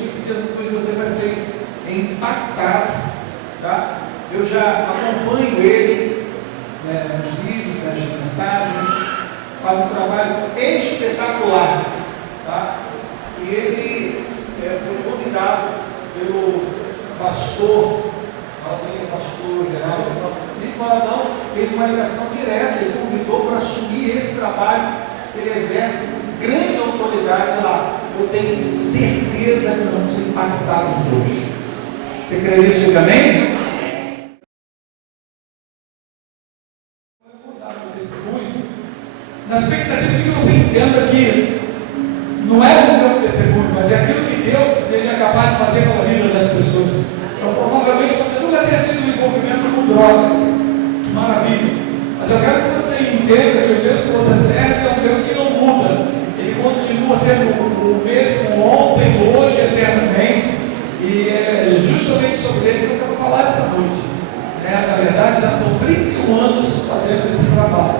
tenho certeza que hoje você vai ser impactado, tá? Eu já acompanho ele, né, nos vídeos, nas mensagens, faz um trabalho espetacular, tá? E ele foi convidado pelo pastor Geraldo Felipe Valadão, fez uma ligação direta e convidou para assumir esse trabalho que ele exerce com grande autoridade lá. Eu tenho certeza que nós vamos ser impactados hoje. Você crê nisso? Diga amém? Na expectativa de que você entenda que não é o meu testemunho, mas é aquilo que Deus ele é capaz de fazer pela vida das pessoas. Então, provavelmente você nunca tenha tido um envolvimento com drogas. Que maravilha! Mas eu quero que você entenda que o Deus que você serve é um Deus que não muda. Ele continua sendo o mesmo ontem, hoje, eternamente. E é justamente sobre ele que eu quero falar essa noite. Na verdade, já são 31 anos fazendo esse trabalho.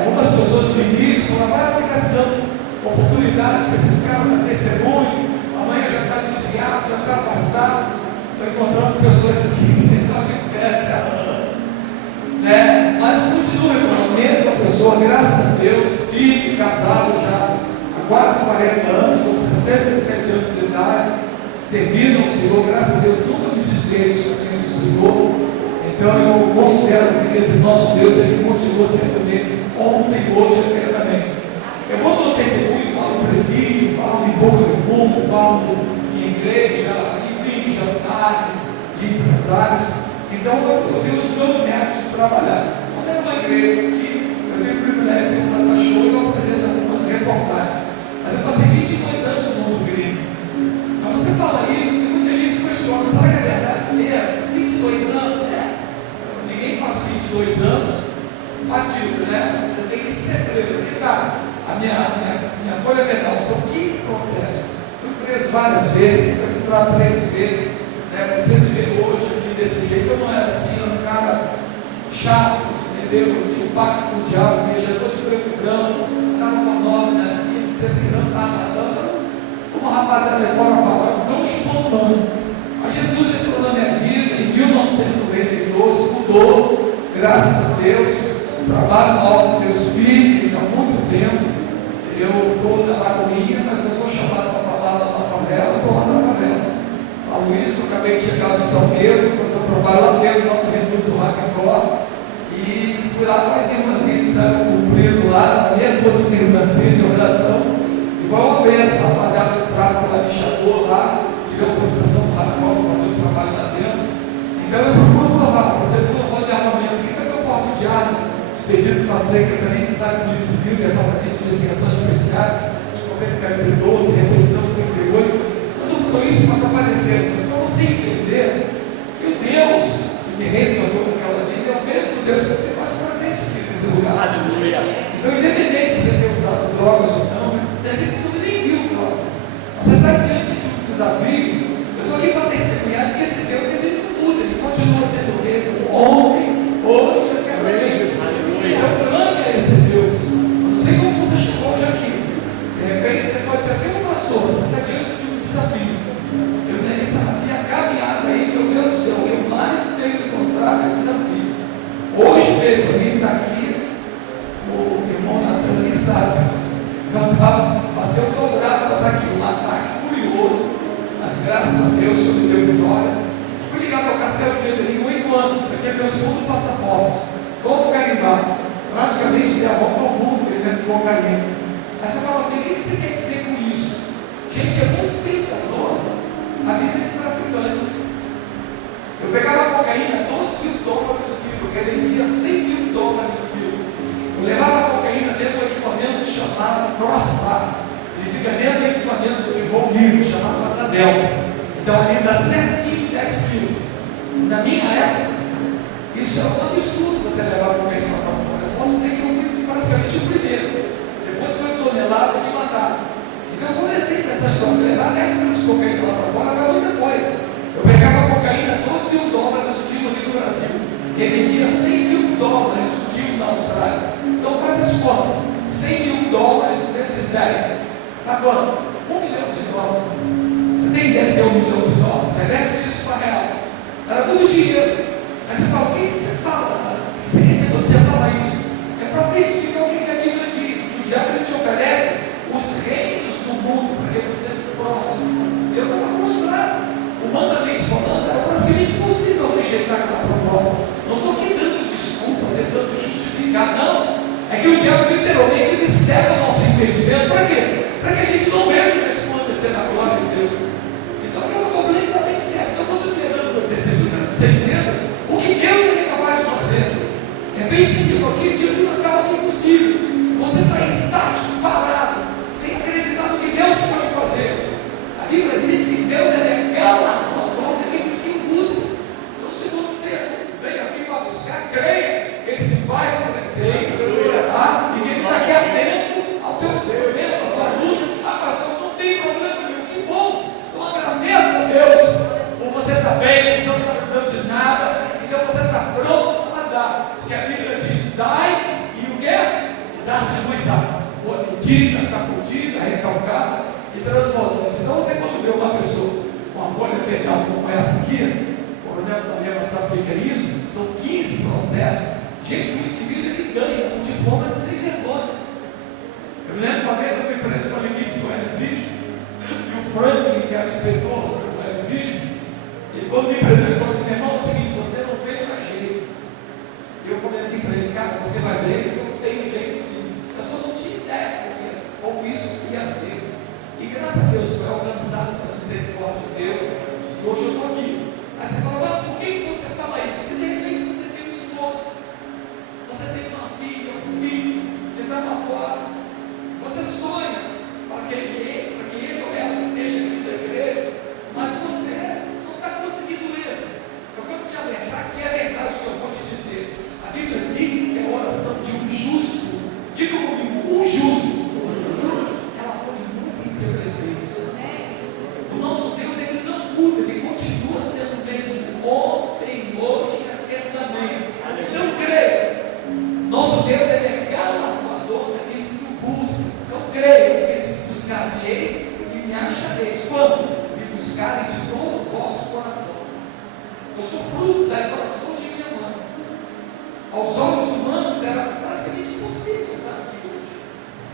Algumas pessoas no início falavam, vai ficar se dando oportunidade para esses caras dar testemunho, amanhã já está desviado, já está afastado. Estou encontrando pessoas aqui que nem me conhecem há anos, mas continua, irmão, a mesma pessoa, graças a Deus, filho, casado já há quase 40 anos, estou com 67 anos de idade, servindo ao Senhor, graças a Deus, nunca me desviei dos caminhos do Senhor. Então eu considero assim que esse nosso Deus, ele continua sendo o mesmo ontem, hoje e eternamente. Eu vou dar testemunho, falo em presídio, falo em boca de fumo, falo em igreja, enfim, jantares de empresários. Então eu tenho os meus métodos de trabalhar. Quando é uma igreja aqui, eu tenho o privilégio de completar show e eu apresento algumas reportagens. Mas eu passei 22 anos no mundo crime. Então você fala isso, tem muita gente que questiona, será que é verdade mesmo? 22 anos? Ninguém passa 22 anos batido, Você tem que ser preso. Aqui está a minha folha penal, são 15 processos. Fui preso várias vezes, registrado 3 vezes. Você me vê hoje aqui desse jeito, eu não era assim, era um cara chato, entendeu? Eu tinha um pacto com o diabo, mexedor de preto branco, estava com 9, 16 anos, estava matando, como a rapaziada de fora falava, então chupando mano. Mas Jesus entrou na minha vida em 1992, mudou, graças a Deus, trabalho na obra com meus filhos há muito tempo. Eu estou na Lagoinha, mas eu sou chamado para falar lá na favela, estou lá na favela. Falo isso, que eu acabei de chegar do São Pedro, fazer um trabalho lá dentro, lá no Reduto do Rabicó, e fui lá com as irmãzinhas de São Cumprido lá, a minha esposa tem irmãzinha de oração, e foi uma bênção, rapaziada do tráfico da Bichador lá, tive a autorização do Rabicó para fazer um trabalho lá dentro. Então eu procuro provar, por exemplo, estou falando de armamento, o que é meu porte de arma? Expedido para a Secretaria de Estado de Polícia Civil, Departamento de Investigações Especiais, escopeta calibre 12, repetição 38. Quando falou isso, pode aparecer, mas para você entender que o Deus que me resgatou naquela vida é o mesmo Deus que você faz presente aqui nesse lugar. Aleluia. Então, independente de você ter usado drogas ou não, de repente tu nem viu drogas, você está diante de um desafio. Eu estou aqui para testemunhar de que esse Deus ele não muda, ele continua sendo o mesmo ontem, hoje, eternamente. Então clame a esse Deus. Eu não sei como você chegou hoje aqui. De repente você pode ser até um pastor, você está diante de um desafio. Nessa minha caminhada aí, meu Deus do céu, o que eu mais tenho encontrado é desafio. Hoje mesmo, a mim está aqui, o irmão Natan, nem sabe, passei o dobrado para estar aqui, um ataque furioso, mas graças a Deus, o Senhor me deu vitória. Fui ligado ao cartel de Medellín 8 anos, isso aqui é meu segundo passaporte, todo carimbado, praticamente dei a volta ao mundo dentro de cocaína. Aí você fala assim, o que você quer dizer com isso? Gente, é muito tentador a vida de traficante. Eu pegava cocaína, $12 mil o quilo, porque vendia $100 mil o quilo. Eu levava a cocaína dentro do equipamento chamado Crossbar. Ele fica dentro do equipamento de voo livre, chamado Asa Delta. Então ali dá certinho 10 quilos. Na minha época, isso é um absurdo você levar a cocaína lá para fora. Eu posso dizer que eu fui praticamente o primeiro. Depois foi tonelada de matar. Então eu comecei com essa história de levar 10 quilos de cocaína lá para fora, era muita coisa. Eu pegava a cocaína, $12 mil o quilo aqui no Brasil, e vendia $100 mil o quilo na Austrália. Então faz as contas, $100 mil vezes 10, está quanto? $1 milhão. tem ideia de ter $1 milhão? Reverte isso para real. Era muito dinheiro. Aí você fala, o que você fala? O que você quer dizer quando você fala isso? É para testificar o que a Bíblia diz, que o diabo te oferece os reinos do mundo para que você se próximo. Eu estava mostrando, humanamente falando, era praticamente impossível rejeitar aquela proposta. Não estou aqui dando desculpa, tentando justificar, não. É que o diabo literalmente ele cega o nosso entendimento. Para quê? Para que a gente não veja o resplandecer da glória de Deus. Então aquela completamente certa. Então quando eu estiver dando o terceiro, eu quero que você entenda o que Deus é capaz de fazer. De repente você chegou aqui diante de uma causa impossível. Você está estático, parado, sem acreditar no que Deus pode fazer. A Bíblia diz que Deus é galardoador daquele que busca. Então se você veio aqui para buscar, creia que Ele se faz presente, e que Ele está aqui atento ao teu sofrimento, à tua luta. Pastor, não tem problema nenhum, que bom. Então agradeça a Deus por você estar bem, você não está precisando de nada, então você está pronto a dar, porque a Bíblia diz: dai e o quê? E dar-se-vos-á. Boa medida, sacudida, recalcada e transbordante. Então você, quando vê uma pessoa com uma folha pedal como essa aqui, o Coronel Salema sabe o que é isso? São 15 processos. Gente, o indivíduo ele ganha um diploma de sem vergonha. Eu me lembro uma vez eu fui preso pela equipe do L-Vision, e o Franklin, que era o inspetor do L-Vision, ele quando me prendeu, ele falou assim: meu irmão, é o seguinte, você não tem mais jeito. E eu falei assim para ele: cara, você vai ver que eu tenho jeito sim. Eu só não tinha ideia como isso ia ser. E graças a Deus foi alcançado pela misericórdia de Deus, e hoje eu estou aqui. Aí você fala: mas por que você fala isso? Porque de repente você tem um esposo, você tem uma filha, um filho que está lá fora. Você sonha para que ele ou ela esteja aqui da igreja, mas você não está conseguindo isso. Eu quero te alertar que é verdade o que eu vou te dizer. A Bíblia diz que a oração de um justo, diga comigo, um justo, ela pode muito em seus efeitos. O nosso Deus ele não muda, ele continua sendo o mesmo ontem, hoje e eternamente. Então creia, nosso Deus ele é galardoador daqueles que o buscam. Eu creio que eles buscareis e me achareis. Quando? Me buscarem de todo o vosso coração. Eu sou fruto das orações de minha mãe. Aos olhos humanos era praticamente impossível estar aqui hoje.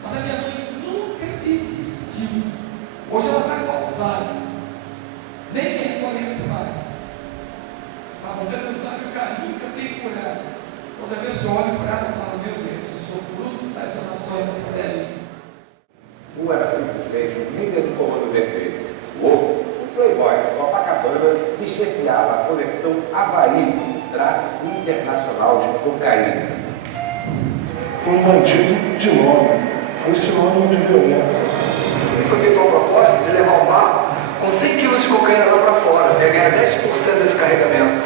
Mas a minha mãe nunca desistiu. Hoje ela está com Alzheimer. Nem me reconhece mais. Mas você não sabe o carinho que eu tenho por ela. Toda vez que eu olho para ela, eu falo: meu Deus, eu sou fruto das orações dessa velhinha. Um era simplesmente um líder do comando vermelho. O outro, o playboy de Copacabana, que chefiava a conexão Havaí, tráfico internacional de cocaína. Foi um bandido de nome, foi sinônimo de violência. Ele foi feito uma proposta de levar um barco com 100 quilos de cocaína lá para fora, ia ganhar 10% desse carregamento.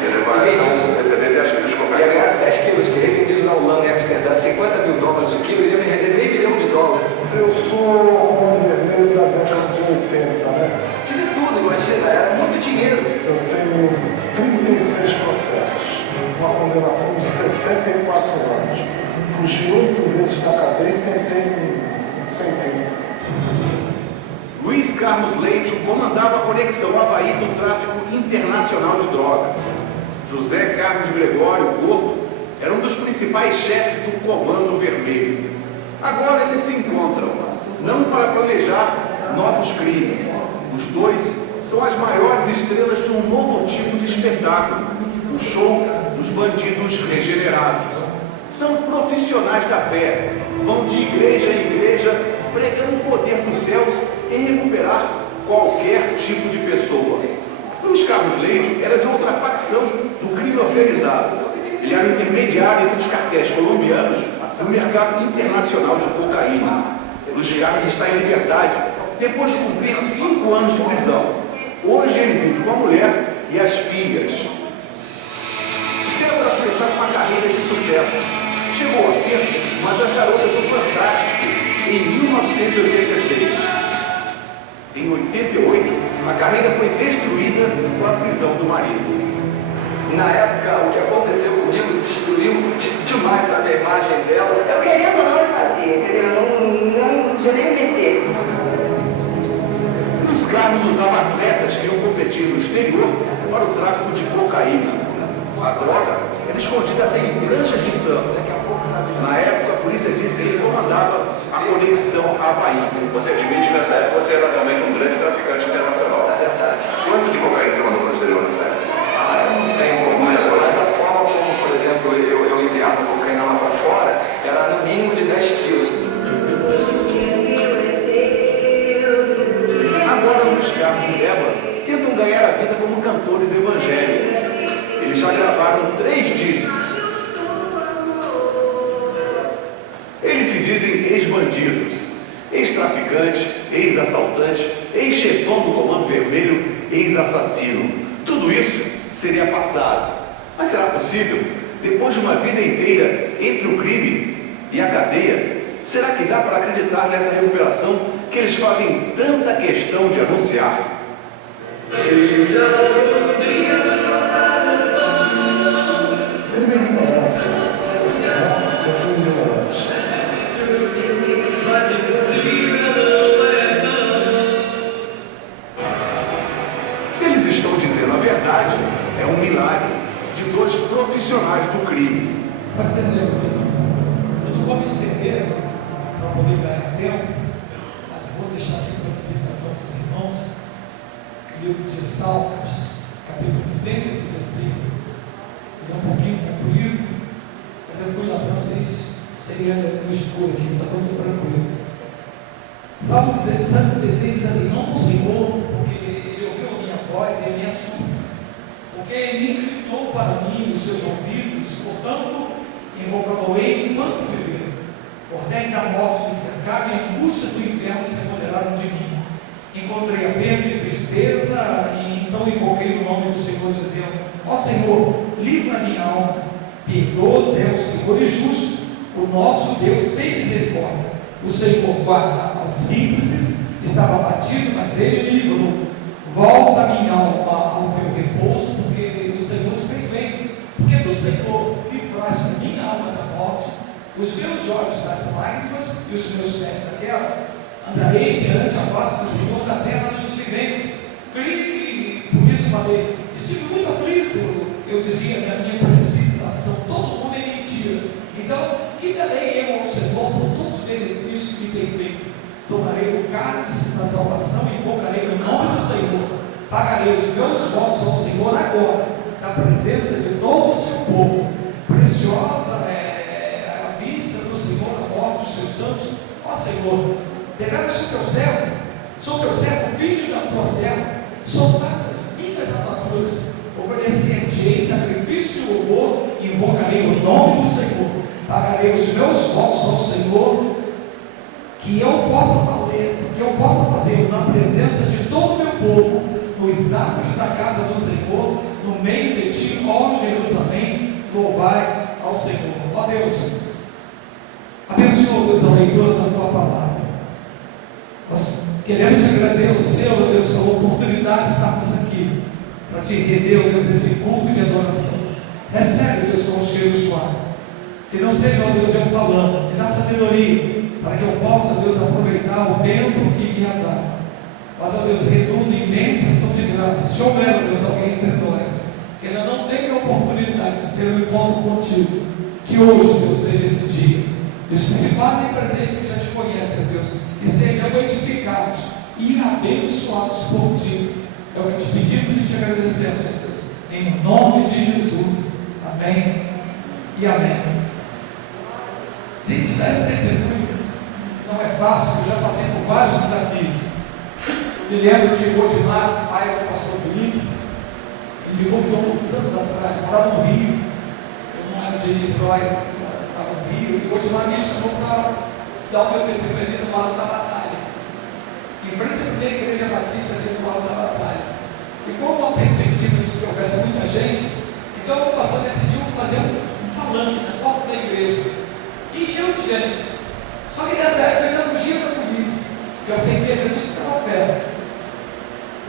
Receber 10 quilos de Ia cocaína. ganhar 10 quilos, que revendidos na Holanda e Amsterdã, $50 mil o quilo, ia me render $500 milhões. Eu sou o comando vermelho da década de 80, né? Tive tudo, imagina, era muito dinheiro. Eu tenho 36 processos, uma condenação de 64 anos. Fugi 8 vezes da cadeia e tentei sem fim. Luiz Carlos Leite comandava a conexão Havaí do tráfico internacional de drogas. José Carlos Gregório Gordo era um dos principais chefes do Comando Vermelho. Agora eles se encontram, não para planejar novos crimes. Os dois são as maiores estrelas de um novo tipo de espetáculo, o show dos bandidos regenerados. São profissionais da fé, vão de igreja em igreja pregando o poder dos céus em recuperar qualquer tipo de pessoa. Luiz Carlos Leite era de outra facção do crime organizado. Ele era o intermediário entre os cartéis colombianos e o mercado internacional de cocaína. Luiz Carlos está em liberdade depois de cumprir 5 anos de prisão. Hoje ele vive com a mulher e as filhas. Débora começou uma carreira de sucesso. Chegou a ser uma das garotas do Fantástico em 1986. Em 88, a carreira foi destruída com a prisão do marido. Na época, o que aconteceu comigo destruiu demais, sabe, a imagem dela. Eu querendo ou não fazia, entendeu? Não podia nem me meter. Luiz Carlos usava atletas que iam competir no exterior para o tráfico de cocaína. A droga era escondida até em pranchas de samba. Na época, a polícia disse que ele comandava a Conexão Havaí. Você admite que nessa época você era realmente um grande traficante internacional? É verdade. Quanto de cocaína você mandou para o exterior nessa época? Eu não tenho, mas a forma como, por exemplo, eu enviava cocaína lá para fora era no mínimo de 10 quilos. Agora, Luiz Carlos e Débora tentam ganhar a vida como cantores evangélicos. Eles já gravaram 3 discos. Eles se dizem ex-bandidos, ex-traficantes, ex-assaltantes, ex-chefão do Comando Vermelho, ex-assassino. Tudo isso seria passado. Mas será possível? Depois de uma vida inteira entre o crime e a cadeia, será que dá para acreditar nessa recuperação que eles fazem tanta questão de anunciar? Ele é ignorância, né? Eu fui ignorante. Se eles estão dizendo a verdade, é um milagre de 2 profissionais do crime. Para ser Jesus, eu não vou me estender para poder ganhar tempo, mas vou deixar aqui para a meditação dos irmãos o livro de Salmos, capítulo 116. Ele é um pouquinho comprido, mas eu fui lá para vocês, seria no escuro aqui, está tudo tranquilo. Salmo 116 diz assim: não o Senhor, porque ele ouviu a minha voz e a minha súplica, porque ele inclinou para mim os seus ouvidos, portanto, invocá-lo-ei enquanto viver. Ordens da morte me cercaram e a angústia do inferno se apoderaram de mim. Encontrei aperto e tristeza, e então invoquei o nome do Senhor, dizendo: ó Senhor, livra a minha alma. Piedoso é o Senhor e justo, o nosso Deus tem misericórdia. O Senhor guarda aos simples, estava abatido, mas ele me livrou. Volta a minha alma ao teu repouso, porque o Senhor te fez bem. Porque do Senhor livraste a minha alma da morte, os meus olhos das lágrimas e os meus pés da guerra. Andarei perante a face do Senhor da terra dos viventes. Creio e por isso falei. Estive muito aflito, eu dizia na minha precipitação, todo mundo é mentira. Então, que darei eu ao Senhor por todos os benefícios que me tem feito? Tomarei o cálice da salvação e invocarei o nome do Senhor. Pagarei os meus votos ao Senhor agora, na presença de todo o seu povo. Preciosa é a vista do Senhor a morte dos seus santos. Ó Senhor, pegaram sou teu servo, filho da tua serva. Soltaste as minhas ataduras. Oferecer-te-ei sacrifício de louvor e invocarei o nome do Senhor. Pagarei os meus votos ao Senhor, que eu possa fazer na presença de todo o meu povo, nos atos da casa do Senhor, no meio de ti, ó Jerusalém, louvai ao Senhor. Ó Deus, abençoa, Deus, a leitura da tua palavra. Nós queremos te agradecer, ó Deus, pela oportunidade de estarmos aqui, para te render, ó Deus, esse culto de adoração. Recebe, Deus, com o cheiro suave. Que não seja, ó Deus, eu falando, me dá sabedoria, para que eu possa, Deus, aproveitar o tempo que me é dado. Mas, ó Deus, redunda em imensa ação de graça. Se houver, ó Deus, alguém entre nós que ainda não teve a oportunidade de ter um encontro contigo, que hoje, Deus, seja esse dia. E os que se fazem presentes, que já te conhecem, ó Deus, e sejam edificados e abençoados por ti. É o que te pedimos e te agradecemos, ó Deus. Em nome de Jesus. Amém e amém. Gente, dar esse testemunho não é fácil, porque eu já passei por vários desafios. Me lembro que o Odimar, pai do pastor Felipe, ele me convidou muitos anos atrás, eu morava no Rio, eu não era de Niterói, eu estava no Rio, e o Odimar me chamou para dar o meu testemunho no lado da batalha, em frente à primeira igreja batista ali no lado da batalha. E como uma perspectiva de que houvesse muita gente, então o pastor decidiu fazer um palanque na porta da igreja, encheu de gente. Só que nessa época eu ainda fugia da polícia, porque eu aceitei Jesus pela fé.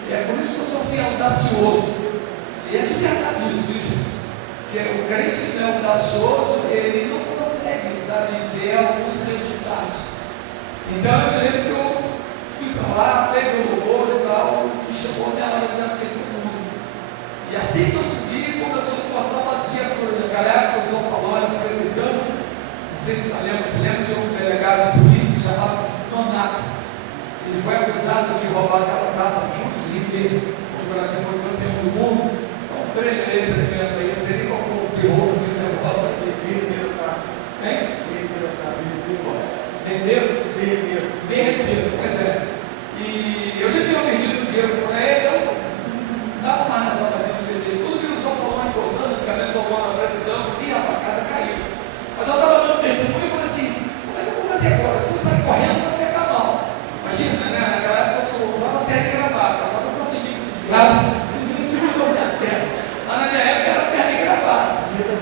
E é por isso que eu sou assim audacioso. E é de verdade isso, viu, gente? Porque o crente que não é audacioso, ele não consegue, sabe, ver alguns resultados. Então eu me lembro que eu fui para lá, peguei o louvor e tal, ele foi acusado de roubar aquela taça Jules Rimet, que o Brasil foi campeão do mundo. Então, tremendo aí, não sei nem qual foi o desenrolo daquele negócio aqui. Hein? Derreteiro, pois é. E eu já tinha pedido dinheiro para ele, eu não dava mais nessa batida do bebê. Tudo que o São Paulo encostando, antigamente o São Paulo na pretidão, e rapaz, a casa caiu. Mas eu estava dando testemunho e falei assim: como é que eu vou fazer agora? Se eu sair correndo, vai pegar mal. Imagina, né? Naquela época eu só usava terra e gravata, agora eu consegui desviar, não se usou minhas terras. Mas na minha época era terra e gravata.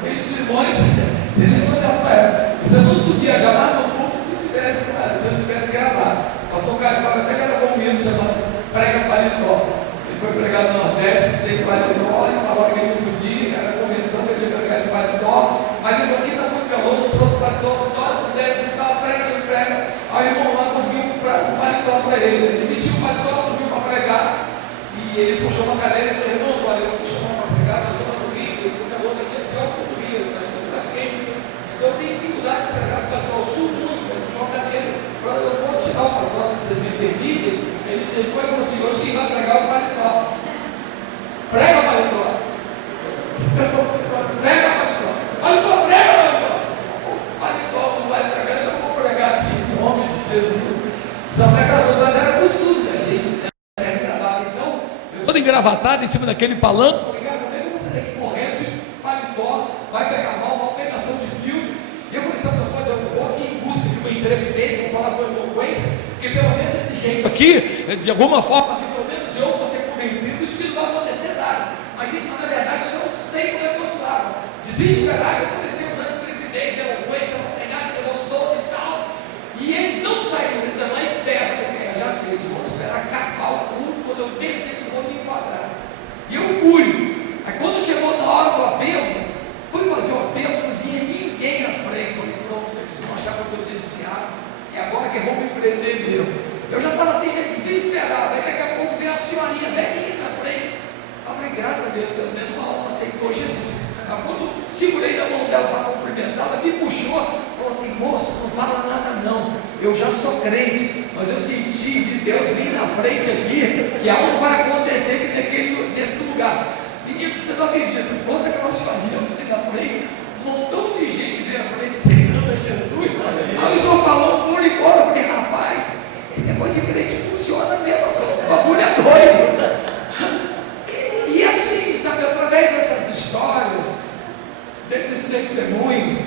Esses irmãos, se lembra dessa época? Você não subia jamais no público se não tivesse gravado. Nós tocamos, até gravou um hino chamado Prega Paletó. Ele foi pregado no Nordeste sem paletó, e falaram que ele não podia, era a convenção que ele tinha pregado de paletó. Mas ele aqui está muito calor, não trouxe paletó, nós pudéssemos estar prega. Aí o irmão lá conseguiu um paletó para ele. Ele vestiu o paletó, subiu para pregar, e ele puxou uma cadeira e falou: irmãos, olha, eu fui chamado para pregar, mas eu estou no Rio, o calor daqui é pior que o Rio, é muito mais quente. Então eu tenho dificuldade de pregar com o paletó, eu subo muito, ele puxou uma cadeira. Eu vou tirar o paletó, se vocês me permitem. Ele secou e falou assim: hoje quem vai pregar é o paletó. Prega o paletó. Prega o paletó. Paletó, prega o paletó. O paletó não vai pregar, então eu vou pregar aqui em nome de Jesus. São pregador, mas era costume da gente. Então, eu todo engravatado em cima daquele palanque. Falei: cara, como é que você tem que correr de paletó? Vai pegar mal, uma pegação de filme. E eu falei: sabe uma coisa? Eu vou aqui em busca de uma intrepidez, vou falar com eloquência, porque pelo menos desse jeito aqui, de alguma forma, pelo menos eu vou ser convencido de que não vai acontecer nada. Mas na verdade, isso eu sei como é que eu estava. Desesperado, eu comecei usando intrepidez, eloquência, vou pegar aquele negócio todo e tal. E eles não saíram, eles iam lá em pé, porque já sei, eles vão esperar acabar o culto, quando eu descer que vou me enquadrar. E eu fui. Aí quando chegou na hora do apelo, fui fazer o apelo, não vinha ninguém à frente. Eu falei: pronto, eles vão achar que eu estou desviado, e agora que vão me prender mesmo. Eu já estava assim, já desesperado. Aí daqui a pouco veio a senhorinha velhinha na frente. Eu falei: graças a Deus, pelo menos uma alma aceitou Jesus. Mas quando segurei na mão dela para cumprimentar, ela me puxou, falou assim: moço, não fala nada não, eu já sou crente, mas eu senti de Deus vir na frente aqui, que algo vai acontecer aqui nesse lugar. Ninguém precisa, não acredita. Quando aquela senhorinha veio na frente, um montão de gente veio à frente aceitando a Jesus. Aí o senhor falou, foram embora. Eu falei: rapaz, esse negócio de crente funciona mesmo, o bagulho é doido. E assim, sabe, através dessas histórias, desses testemunhos,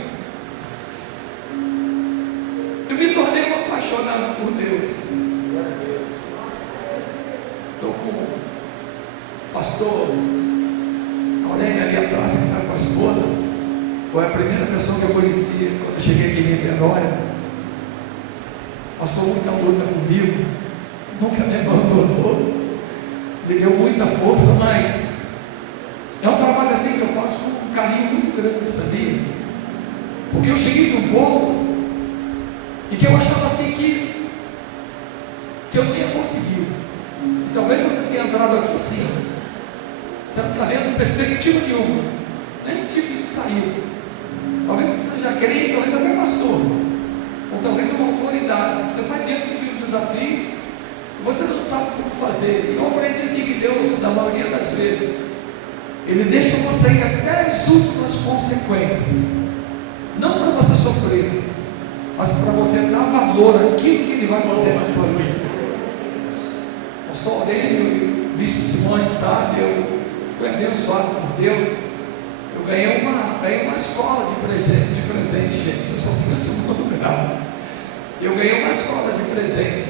eu me tornei um apaixonado por Deus. Estou com o pastor Aurélio ali atrás, que está com a esposa. Foi a primeira pessoa que eu conheci quando eu cheguei aqui em Niterói. Passou muita luta comigo, nunca me abandonou, me deu muita força, mas é um trabalho assim que eu faço com um carinho muito grande, sabia? Porque eu cheguei num ponto em que eu achava assim que eu não ia conseguir. E talvez você tenha entrado aqui assim, você não está vendo perspectiva nenhuma, nem tipo de saída. Talvez você seja crente, talvez até pastor, ou talvez uma autoridade. Você está diante de um desafio e você não sabe como fazer. E eu aprendi assim que Deus, na maioria das vezes, Ele deixa você ir até as últimas consequências, não para você sofrer, mas para você dar valor àquilo que Ele vai fazer na tua vida. O pastor Aurélio e o bispo Simões sabe, eu fui abençoado por Deus. Eu ganhei uma escola de presente, gente. Eu só fui no segundo grau. Eu ganhei uma escola de presente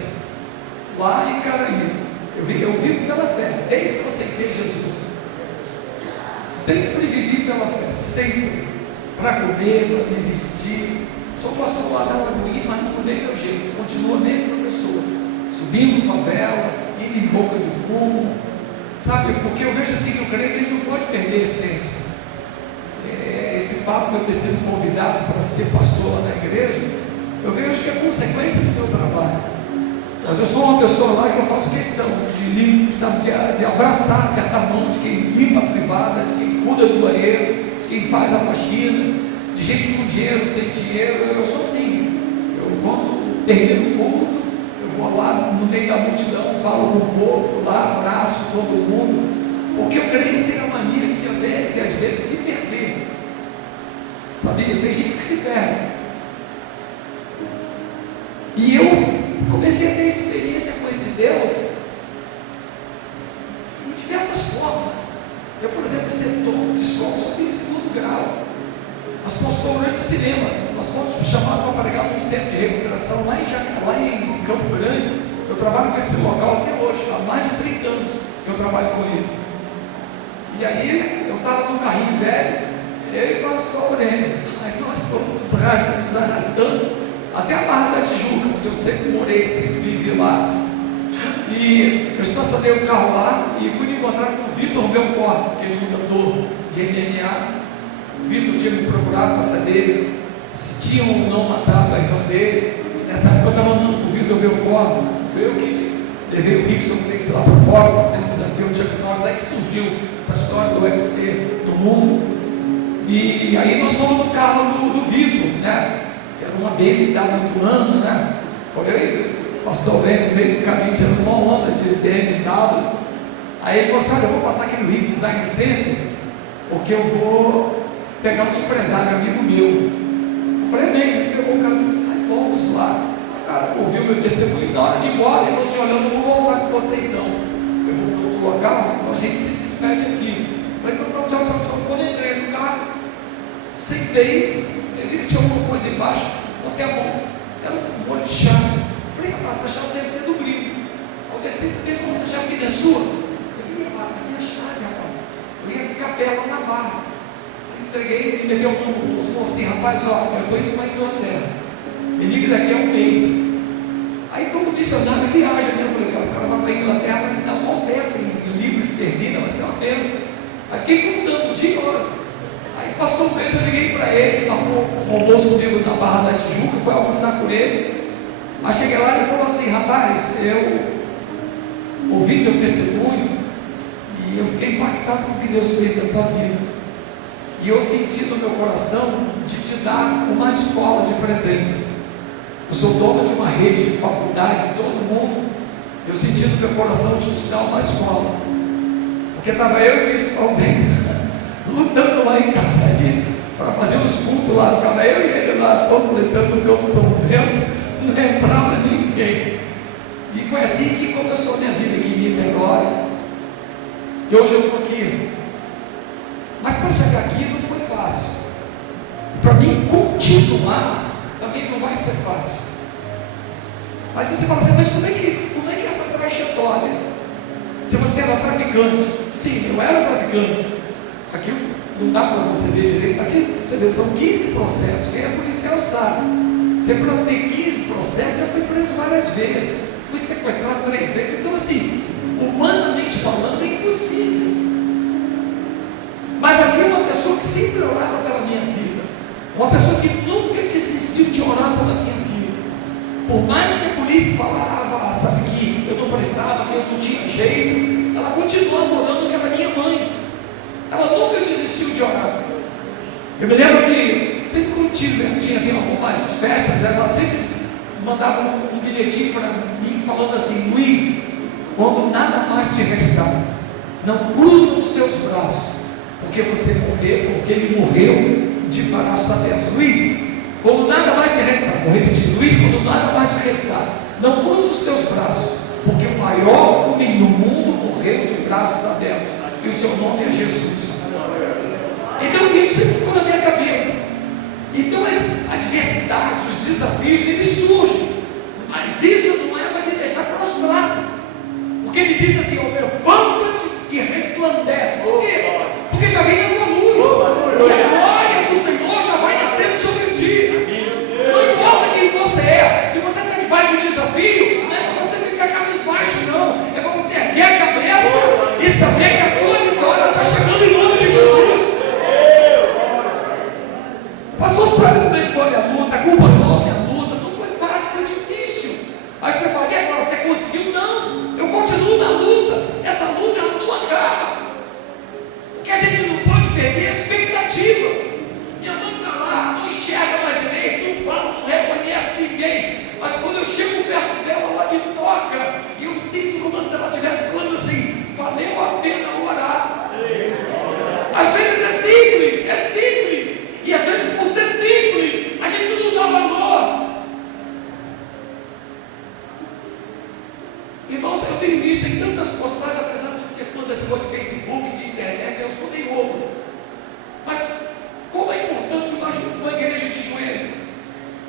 lá em Caraí. Eu vivo pela fé, desde que eu aceitei Jesus. Sempre vivi pela fé, sempre. Para comer, para me vestir. Sou pastor lá da Lagoinha, mas não mudei meu jeito. Continuo a mesma pessoa. Subindo favela, indo em boca de fumo. Sabe, porque eu vejo assim que o crente ele não pode perder a essência. Esse fato de eu ter sido convidado para ser pastor lá na igreja, eu vejo que é consequência do meu trabalho. Mas eu sou uma pessoa lá que eu faço questão de abraçar, de dar a mão de quem limpa a privada, de quem cuida do banheiro, de quem faz a faxina, de gente com dinheiro, sem dinheiro. Eu sou assim. Eu, quando termino o culto, eu vou lá no meio da multidão, falo com o povo lá, abraço todo mundo, porque o crente tem a mania de às vezes se perder, sabia? Tem gente que se perde, e eu comecei a ter experiência com esse Deus em diversas formas. Eu, por exemplo, setor de escola, só tenho segundo grau. Nós postamos no cinema, nós fomos chamados para pregar num centro de recuperação lá em Campo Grande. Eu trabalho com esse local até hoje, há mais de 30 anos que eu trabalho com eles. E aí eu estava no carrinho velho, eu e o pastor Aurélio, aí nós fomos nos arrastando até a Barra da Tijuca, onde eu sempre morei, sempre vivi lá. E eu estacionei o carro lá e fui me encontrar com o Vitor Belfort, aquele lutador de MMA. O Vitor tinha me procurado para saber se tinham ou não matado a irmã dele. E nessa época eu estava andando com o Vitor Belfort. Foi eu que levei o Rickson Gracie lá para fora, fazendo desafio do Chuck Norris. Aí que surgiu essa história do UFC do mundo. E aí nós fomos no carro do Vitor, né? Que era uma BMW do ano, né? Foi eu. Pastor Aurélio no meio do caminho, tirando uma onda de BMW. Aí ele falou assim: olha, eu vou passar aqui no Rio Design Center, porque eu vou pegar um empresário amigo meu. Eu falei: amém. Ele pegou o caminho, aí fomos lá. O cara ouviu meu testemunho, na hora de ir embora, ele falou assim: olha, eu não vou voltar com vocês não, eu vou para outro local, então a gente se despede aqui. Eu falei: então tchau, tchau, tchau. Quando eu entrei no carro, sentei, ele viu que tinha alguma coisa embaixo, botei a mão, era um monte de chave. Falei: rapaz, essa chave deve ser do gringo. Ao descer, como essa chave aqui é sua? Eu falei: rapaz, a minha chave, rapaz, eu ia ficar pé lá na barra. Eu entreguei, ele meteu a mão no bolso e falou assim: rapaz, ó, eu estou indo para a Inglaterra, me liga daqui a um mês. Aí todo missionário viaja, né? Eu falei: o cara vai para a Inglaterra para me dar uma oferta em livro esterlina, vai ser uma bênção. Aí fiquei contando dia e hora. Aí passou um mês, eu liguei para ele, marcou um almoço comigo na Barra da Tijuca, fui almoçar com ele. Aí cheguei lá e ele falou assim: rapaz, eu ouvi teu testemunho e eu fiquei impactado com o que Deus fez na tua vida. E eu senti no meu coração de te dar uma escola de presente. Eu sou dono de uma rede de faculdade, todo mundo. Eu senti no meu coração de te dar uma escola. Porque estava eu e o bispo Alberto lutando lá em Camarim para fazer os cultos lá no Camarim. Eu e ele lá panfletando no Campo São Bento. Não entrava ninguém. E foi assim que começou a minha vida aqui em Niterói. E hoje eu estou aqui. Mas para chegar aqui não foi fácil. Para mim continuar também não vai ser fácil. Mas você fala assim: mas como é que é essa trajetória? Se você era traficante, sim, eu era traficante. Aqui não dá para você ver direito. Aqui você vê, são 15 processos. Quem é policial sabe. Você para ter 15 processos, já foi preso várias vezes, fui sequestrado 3 vezes. Então assim, humanamente falando, é impossível. Mas havia uma pessoa que sempre orava pela minha vida, uma pessoa que nunca desistiu de orar pela minha vida. Por mais que a polícia falava, sabe, que eu não prestava, que eu não tinha jeito, ela continuava orando, que era minha mãe. Ela nunca desistiu de orar. Eu me lembro que sempre que tinha assim, algumas festas, ela sempre mandava um bilhetinho para mim falando assim: Luiz, quando nada mais te restar, não cruza os teus braços, porque você morreu, porque ele morreu de braços abertos. Luiz, quando nada mais te restar, vou repetir: Luiz, quando nada mais te restar, não cruza os teus braços, porque o maior homem do mundo morreu de braços abertos, e o seu nome é Jesus. Então isso sempre ficou na minha cabeça. Então as adversidades, os desafios, eles surgem, mas isso não é para te deixar prostrado, porque ele diz assim: oh, levanta-te e resplandece. Por quê? Porque já vem a tua luz, e a glória do Senhor já vai nascendo sobre ti. Não importa quem você é, se você está debaixo de um desafio, não é para você ficar cabisbaixo, não, é para você erguer a cabeça e saber que a tua vitória está chegando em nome de Jesus. Pastor, sabe como é que foi a minha luta? Acompanhou a minha luta? Não foi fácil, foi difícil. Aí você fala: e agora, você conseguiu? Não, eu continuo na luta. Essa luta ela não acaba. O que a gente não pode perder é a expectativa. Minha mãe está lá, não enxerga mais direito, não fala, não reconhece ninguém, mas quando eu chego perto dela, sinto como se ela estivesse falando assim: valeu a pena orar. Às vezes é simples, e às vezes por ser simples, a gente não dá valor. Irmãos, eu tenho visto em tantas postagens, apesar de ser fã desse negócio de Facebook, de internet, eu sou meio ogro. Mas como é importante uma igreja de joelho?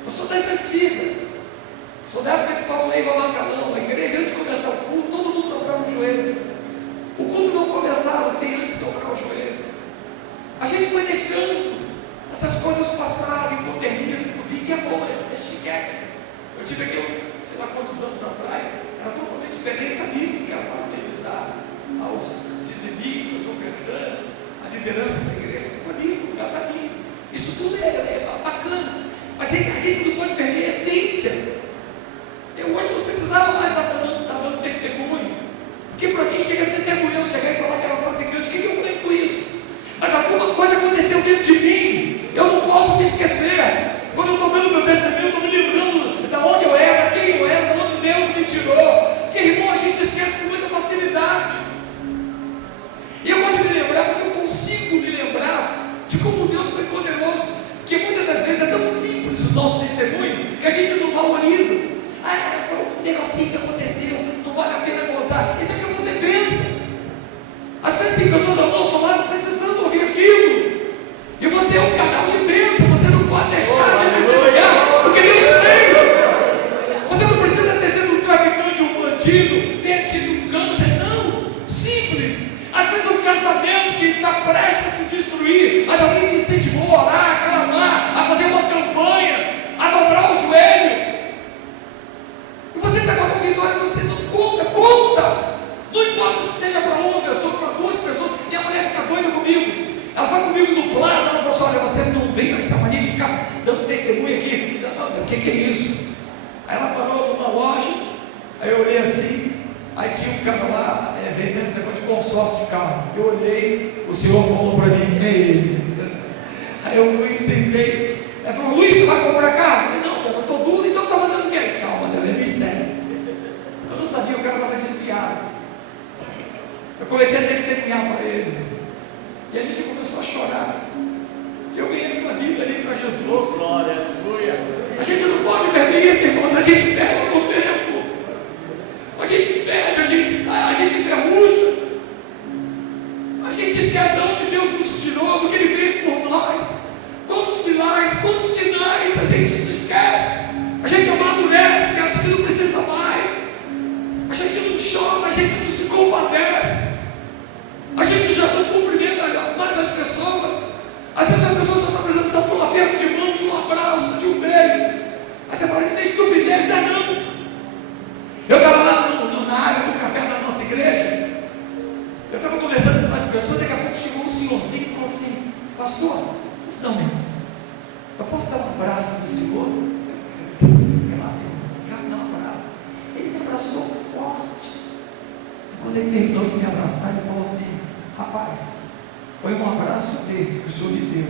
Eu sou das antigas, sou da época de Paulo Leiva Macalão. A igreja, antes de começar o culto, todo mundo dobrava o joelho. O culto não começava sem antes dobrar o joelho. A gente foi deixando essas coisas passarem, o modernismo, vi que é bom, é chiquete. Eu tive aqui, sei lá quantos anos atrás, era totalmente diferente da Bíblia. Quero parabenizar aos dizimistas, ofertantes, a liderança da igreja. Ficou lindo, o lugar está lindo. Isso tudo é bacana. Mas a gente não pode perder a essência. Eu hoje não precisava mais estar dando testemunho, porque para mim chega a ser vergonhoso chegar e falar que era traficante. O que eu ganho com isso? Mas alguma coisa aconteceu dentro de mim, eu não posso me esquecer. Quando eu estou dando meu testemunho, eu estou me lembrando de onde eu era, quem eu era, de onde Deus me tirou. Porque, irmão, a gente esquece com muita facilidade. E eu gosto de me lembrar porque eu consigo me lembrar de como Deus foi poderoso. Porque muitas das vezes é tão simples o nosso testemunho que a gente não valoriza. Foi um negocinho que aconteceu, não vale a pena contar. Isso é o que você pensa. Às vezes tem pessoas ao nosso lado precisando ouvir aquilo. E você é um canal de bênção. Você não pode deixar de testemunhar o que Deus fez. Você não precisa ter sido um traficante, um bandido, ter tido um câncer, não. Simples. Às vezes um casamento que está prestes a se destruir, mas alguém te incentivou a orar, a clamar, a fazer uma campanha, a dobrar o joelho. E você está com a tua vitória, você não conta. Não importa se seja para uma pessoa, para duas pessoas. Minha mulher fica doida comigo. Ela foi comigo no Plaza, ela falou assim: olha, você não vem com essa mania de ficar dando testemunho aqui. O que é isso? Aí ela parou numa loja, aí eu olhei assim, aí tinha um cara lá vendendo esse negócio de consórcio de carro. Eu olhei, o senhor falou para mim: é ele. Aí eu sentei, ela falou: Luiz, tu vai comprar carro? Eu falei: não, eu estou duro, então está fazendo o quê? Calma, deve é mistério. Eu não sabia, o cara estava desviado. Eu comecei a testemunhar para ele. E aí ele começou a chorar. Eu ganhei uma vida ali para Jesus. A gente não pode perder isso, irmãos. A gente perde com o tempo. A gente perde, a gente enferruja. A gente esquece de onde Deus nos tirou, do que Ele fez por nós. Quantos milagres, quantos sinais a gente se esquece. A gente amadurece, acha que não precisa mais. A gente não chora, a gente não se compadece. A gente já não cumprimenta mais as pessoas. Às vezes a pessoa só está precisando de um aperto de mão, de um abraço, de um beijo. Aí você fala: isso é estupidez, não é não. Eu estava lá na área do café da nossa igreja. Eu estava conversando com as pessoas. Daqui a pouco chegou um senhorzinho e falou assim: pastor, mas não, meu, eu posso dar um abraço no senhor? Claro, eu quero dar um abraço. Ele me abraçou forte. E quando ele terminou de me abraçar, ele falou assim: rapaz, foi um abraço desse que o senhor me deu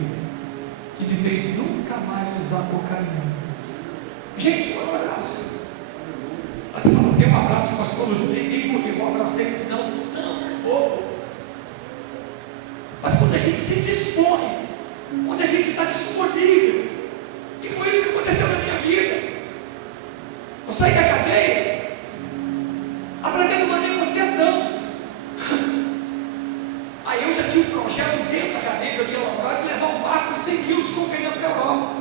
que me fez nunca mais usar cocaína. Gente, um abraço. Aí você fala assim: um abraço, pastor Luiz, nem poder, eu abracei no final. Não, você é bobo. Mas quando a gente se dispõe, quando a gente está disponível, e foi isso que aconteceu na minha vida. Eu saí da cadeia através de uma negociação. Aí eu já tinha um projeto dentro da cadeia que eu tinha elaborado de levar um barco com 100 quilos de cocaína para a Europa.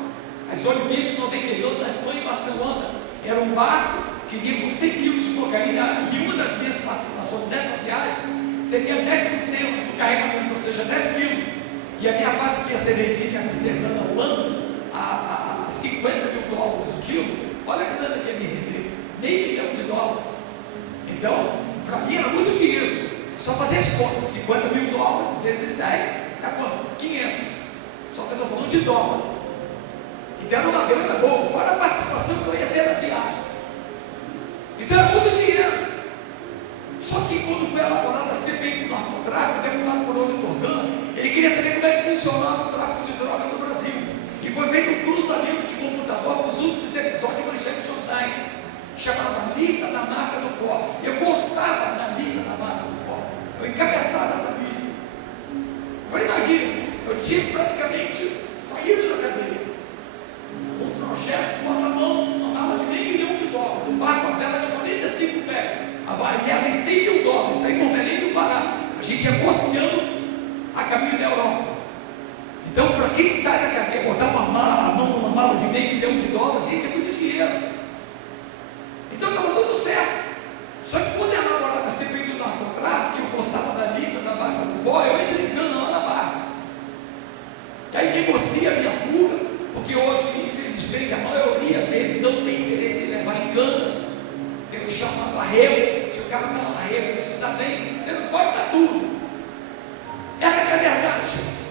As Olimpíadas de 92 da Espanha e Barcelona. Era um barco que vinha com 100 quilos de cocaína, e uma das minhas participações dessa viagem seria 10% do carregamento, ou seja, 10 quilos. E a minha parte que ia ser vendida em Amsterdã, na Holanda, a 50 mil dólares o quilo. Olha a grana que ia me render, meio milhão de dólares. Então, para mim era muito dinheiro. Só fazer as contas: 50 mil dólares vezes 10 dá quanto? 500. Só que eu estou falando de dólares. Então era uma grana boa, fora a participação que eu ia ter na viagem. Então era muito dinheiro. Só que quando foi elaborada a CPI do narcotráfico, o deputado Coronel Torgan, ele queria saber como é que funcionava o tráfico de droga no Brasil. E foi feito um cruzamento de computador com os últimos episódios de manchetes de jornais. chamada Lista da Máfia do Pó. Eu gostava da lista da máfia do pó. Eu encabeçava essa lista. Agora imagina, eu tinha praticamente saído da cadeia. Um projeto bota a mão, uma mala de $500 milhões, um barco a vela de 45 pés, avaliado em $100 mil, saindo por Belém do Pará. A gente ia costeando a caminho da Europa. Então, para quem sai da cadeia, botar a mão numa mala de $500 milhões, gente, é muito dinheiro. Então estava tudo certo. Só que quando é elaborada a CPI do narcotráfico, eu gostava da lista da máfia do pó, eu entro em cana lá na barra. E aí negocia a minha fuga, porque hoje, infelizmente, a maioria deles não tem interesse em levar em cana. Tem um chamado arrego. Se o cara dá um arrego, se dá bem, você não pode dar tudo. Essa que é a verdade, gente.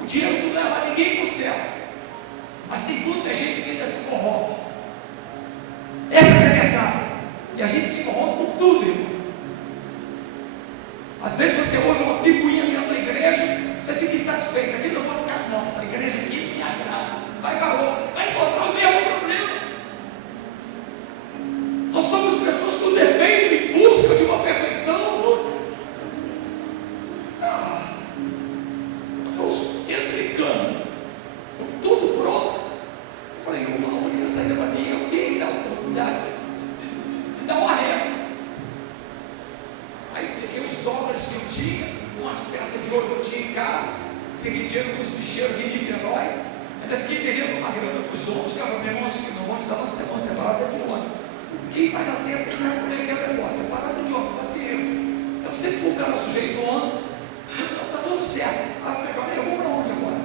O dinheiro não leva ninguém para o céu. Mas tem muita gente que ainda se corrompe. Essa que é a verdade. E a gente se corrompe por tudo, irmão. Às vezes você ouve uma picuinha dentro da igreja, você fica insatisfeito. Aqui não vou ficar, não. Essa igreja aqui me agrada. Vai para outra, vai encontrar o mesmo problema. Nós somos pessoas com defeito em busca de uma perfeição. Deus entra em cana, com tudo pronto. Eu falei, a única saída para mim é alguém dar a oportunidade de dar um arrego. Aí peguei os dólares que eu tinha, umas peças de ouro que eu tinha em casa, peguei dinheiro dos bicheiros de Niterói, ainda fiquei devendo uma grana para os homens, que eram negócios que não vão te dar uma semana separada de ônibus. Quem faz assim é sabe como é que é o negócio, separada de ônibus, bateu. Então sempre foi um cara sujeito ao ônibus, então está tudo certo. Agora eu vou para onde agora?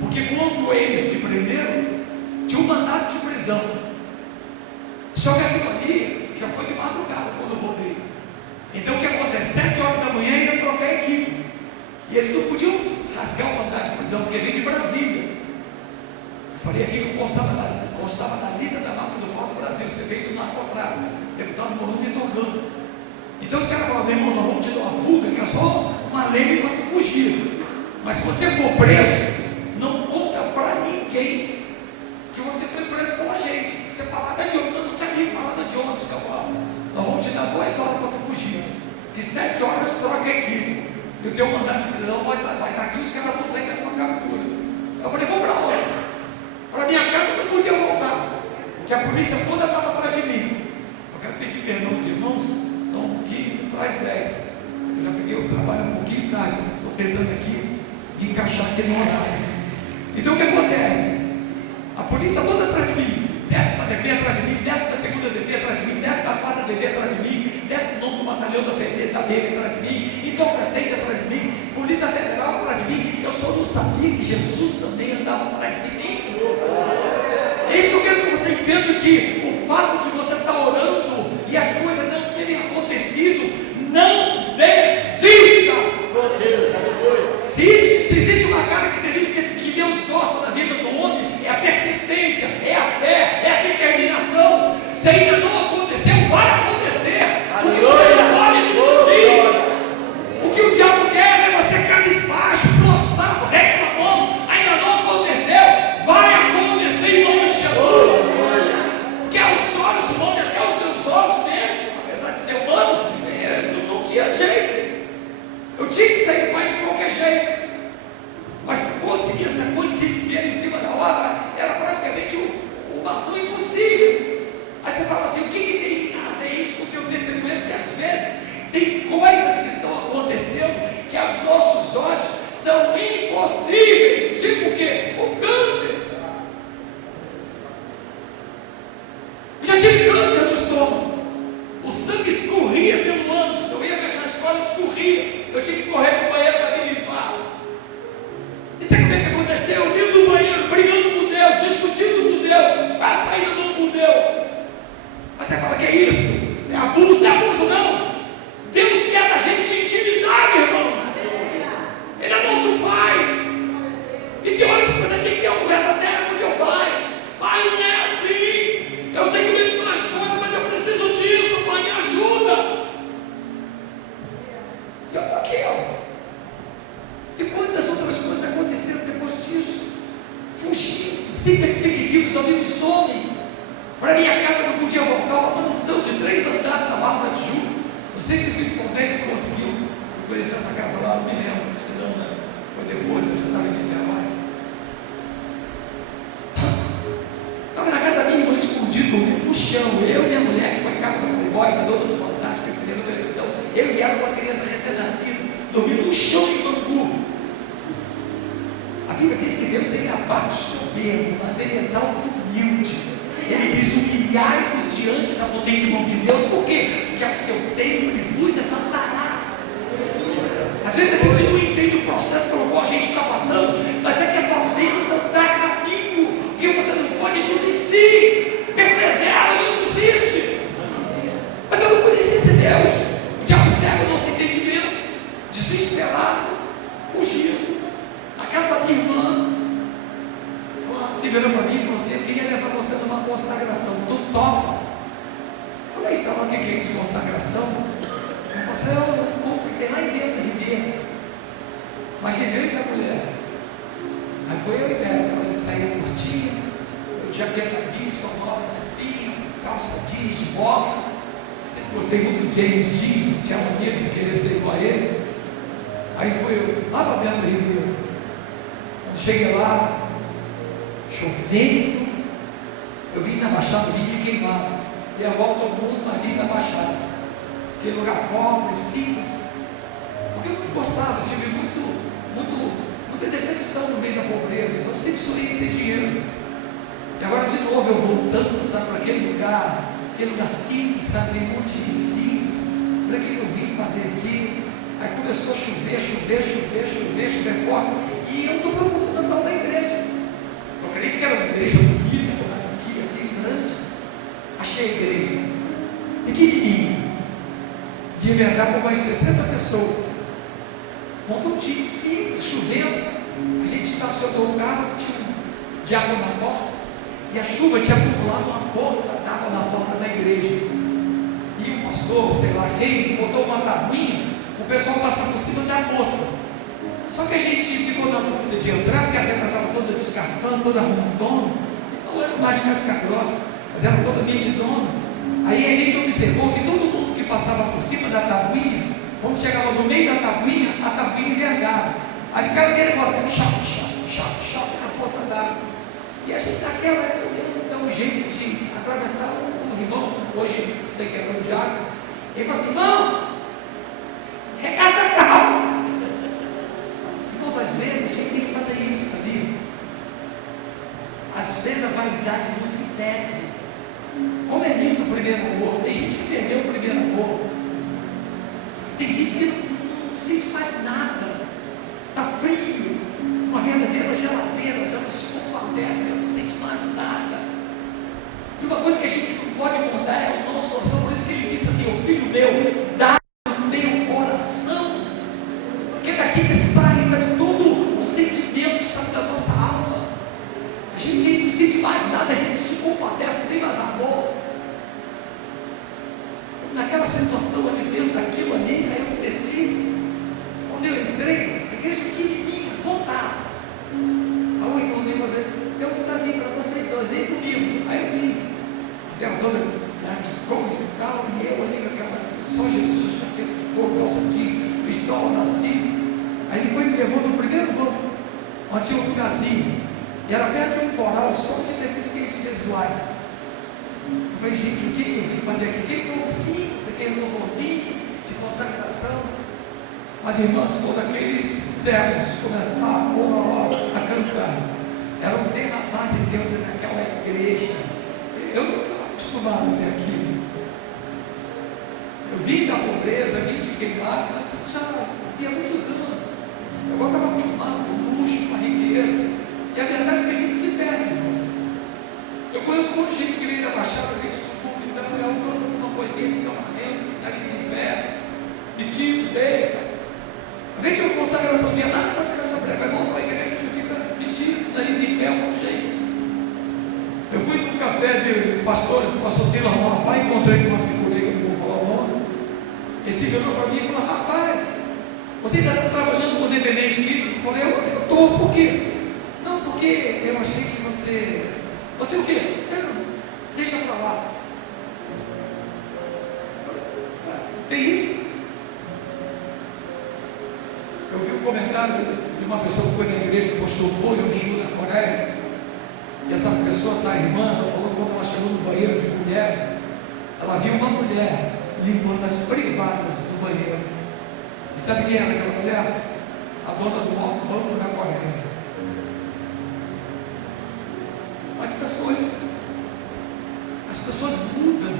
Porque quando eles me prenderam, tinha um mandato de prisão. Só que aquilo ali já foi de madrugada quando eu rodei. Então o que acontece? 7 horas da manhã ia trocar a equipe. E eles não podiam rasgar o mandato de prisão, porque vem de Brasília. Eu falei aqui que eu constava na lista da máfia do pó do Brasil, você veio do narcotráfico, deputado Moroni Torgano. Então os caras falaram, meu irmão, nós vamos te dar uma fuga, que é só uma lei para tu fugir. Mas se você for preso, não conta para ninguém que você foi preso pela gente. Você parada de ônibus, não tinha nem parada de ônibus, cavalo. Nós vamos te dar 2 horas para tu fugir. De 7 horas troca a equipe. E o teu mandado de prisão vai estar aqui, os caras vão sair da tua captura. Eu falei, vou para onde? Para minha casa eu não podia voltar, porque a polícia toda estava atrás de mim. Eu quero pedir perdão aos irmãos, são 15 para as 10. Eu já peguei o trabalho um pouquinho tarde, estou tentando aqui encaixar aqui no horário. Então o que acontece? A polícia toda atrás de mim, 10ª DP atrás de mim, 12ª DP atrás de mim, 14ª DP atrás de mim, 19º Batalhão da PM atrás de mim, então Crescente atrás de mim, Polícia Federal atrás de mim. Eu só não sabia que Jesus também andava atrás de mim. É isso que eu quero que você entenda, que o fato de você estar orando e as coisas não terem acontecido, não desista. Se existe uma característica que Deus gosta da vida do homem, é a persistência, é a fé, é a determinação. Se ainda não aconteceu, vai acontecer. O que você não pode desistir. O que o diabo quer é você cabisbaixo, prostrado, reclamando. Ainda não aconteceu, vai acontecer em nome de Jesus. Porque aos olhos humanos, até os teus olhos mesmo, apesar de ser humano, não tinha jeito. Eu tinha que sair do país de qualquer jeito. Mas conseguir essa quantia de dinheiro em cima da hora era praticamente uma ação impossível. Aí você fala assim, o que tem a ver isso com o teu testemunho? Porque às vezes tem coisas que estão acontecendo que aos nossos olhos são impossíveis. Tipo o quê? O câncer. Eu já tive câncer no estômago. O sangue escorria pelo ânus. Eu ia fechar a escola, escorria. Eu tinha que correr para o banheiro para me limpar. E sabe como é que aconteceu? Eu dentro do banheiro, brigando com Deus, discutindo com Deus, para sair do com Deus. Mas você fala, que é isso? Isso é abuso? Não é abuso, não. Deus quer da gente intimidade, irmãos. Ele é nosso Pai. E tem horas que você tem que ter uma conversa séria com teu Pai. Pai, não é assim. Eu sei como é que tu as contas, mas eu preciso disso, Pai, me ajuda. E eu estou aqui, ó. E quantas outras coisas aconteceram depois disso? Fugindo, sem perspectiva, os amigos somem. Para minha casa não podia ia voltar uma mansão de 3 andares da Barra da Tijuca. Não sei se o Luiz Palmeira conseguiu conhecer essa casa lá, não me lembro, acho que não, né? Foi depois, eu já estava em Niterói. Estava na casa da minha irmã escondido, dormindo no chão. Eu e minha mulher, que foi capa da Playboy, garota do Fantástico, esse livro da televisão, eu e ela, uma criança recém-nascida, dormindo no chão de Bangu. A Bíblia diz que Deus, ele abate o soberbo, mas ele exalta o humilde. Ele diz: humilhai-vos diante da potente mão de Deus. Por quê? Porque ao seu tempo ele vos exaltará. Às vezes a gente não entende o processo pelo qual a gente está passando, mas é que a tua bênção dá caminho, porque você não pode desistir. Persevera, não desiste. Mas eu não conheci esse Deus. O diabo cega o nosso entendimento, desesperado, fugindo. A casa da minha irmã, ela se virou para mim e falou assim: eu queria levar você numa consagração, tu topa? Eu falei: sabe o que é isso, consagração? Ela falou assim: é um culto que tem lá em dentro, Ribeiro. Imaginei eu e minha mulher. Aí foi eu e dela, ela saía curtinha, eu jaqueta jeans com a nova na espinha, calça jeans de bota. Sempre gostei muito de James Dean, tinha mania de querer ser igual a ele. Aí foi eu, lá para Bento Ribeiro. Quando cheguei lá, chovendo, eu vim na Baixada, vim de Queimados, e a volta ao mundo, mas vim na Baixada, aquele lugar pobre, simples, porque eu não gostava, eu tive muita decepção no meio da pobreza, então eu sempre sonhei em ter dinheiro. E agora de novo eu voltando, sabe, para aquele lugar simples, sabe, tem um monte de gente simples. Falei: o que eu vim fazer aqui? Aí começou a chover forte, e eu estou procurando o tal da igreja. Eu acredito que era uma igreja bonita, como essa aqui, assim, grande. Achei a igreja, pequenininha, de verdade, com mais 60 pessoas. Montantinho simples, chovendo. A gente estacionou o carro, tinha de água na porta, e a chuva tinha acumulado uma poça d'água na porta da igreja. E o pastor, sei lá quem, botou uma tabuinha, o pessoal passava por cima da poça. Só que a gente ficou na dúvida de entrar, porque a pedra estava toda descarpando, toda arrumadona. Não era mais casca grossa, mas era toda nitidona. Aí a gente observou que todo mundo que passava por cima da tabuinha, quando chegava no meio da tabuinha, a tabuinha envergava. Aí ficava aquele negócio de choque na poça d'água. E a gente naquela época deu um jeito de atravessar o irmão, hoje sei que é dono de água. Ele falou assim: irmão, regaça a calça. Irmãos, às vezes a gente tem que fazer isso, sabia? Às vezes a vaidade nos impede. Como é lindo o primeiro amor. Tem gente que perdeu o primeiro amor. Tem gente que não sente mais nada. Está frio. Uma verdadeira geladeira, já não se compadece, já não sente mais nada. E uma coisa que a gente não pode mudar é o nosso coração. Por isso que ele disse assim: o filho meu, dá o teu coração. Porque é daqui que sai, sabe, todo o sentimento, sabe, da nossa alma. A gente não sente mais nada, a gente se compadece, não tem mais amor. Naquela situação ali, vendo daquilo ali, aí eu desci. Quando eu entrei, a igreja pequenininha, lotada. Aí o irmãozinho falou assim: tem um lugarzinho para vocês dois, vem comigo. Aí eu vim, até toda de coisa e tal, e eu ali com aquela, só Jesus, jaqueta de couro, calça jeans, pistola na cinta. Aí ele foi me levando no primeiro banco, onde tinha um lugarzinho, e era perto de um coral só de deficientes visuais. Eu falei: gente, o que eu vim fazer aqui? Aquele povo simples, aquele louvorzinho de consagração. Mas irmãos, quando aqueles cegos começaram a cantar, era um derramar de Deus naquela igreja. Eu não estava acostumado a ver aquilo. Eu vim da pobreza, vim de Queimado, mas isso já havia muitos anos. Eu estava acostumado com o luxo, com a riqueza. E a verdade é que a gente se perde, irmãos. Eu conheço um monte de gente que vem da Baixada, vem do subúrbio, então é uma coisinha que fica marrendo, nariz em pé, metido, besta. A gente tem uma consagraçãozinha, nada de consagração breve, vai voltar à igreja, a gente fica metido, nariz em pé, como gente. Eu fui num café de pastores, do pastor Silas Malafaia, encontrei com uma figura aí que eu não vou falar o nome. Esse virou para mim e falou: rapaz, você ainda está trabalhando com dependente químico? Eu falei: eu estou, por quê? Não, porque eu achei que você o quê? Não, deixa para lá. Eu vi um comentário de uma pessoa que foi na igreja do pastor Bo Yong-Shu na Coreia, e essa pessoa, essa irmã, ela falou que quando ela chegou no banheiro de mulheres, ela viu uma mulher limpando as privadas do banheiro. E sabe quem era aquela mulher? A dona do maior banco na Coreia. As pessoas mudam,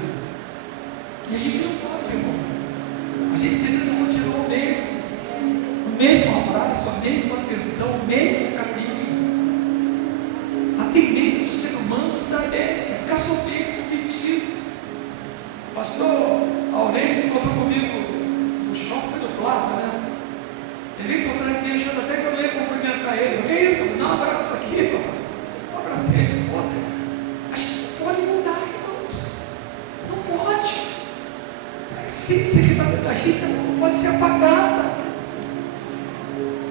e a gente não pode, irmãos. A gente precisa continuar o mesmo abraço, a mesma atenção, o mesmo caminho. A tendência do ser humano, sabe, é ficar soberbo, metido. Pastor Aurélio encontrou comigo no shopping do Plaza, né? Ele veio por trás de mim achando até que eu não ia cumprimentar ele. O que é isso? Eu dá um abraço aqui, papai. Um abraço a ele. A gente não pode mudar, irmãos. Não pode. A essência que está dentro da gente não pode ser apagada.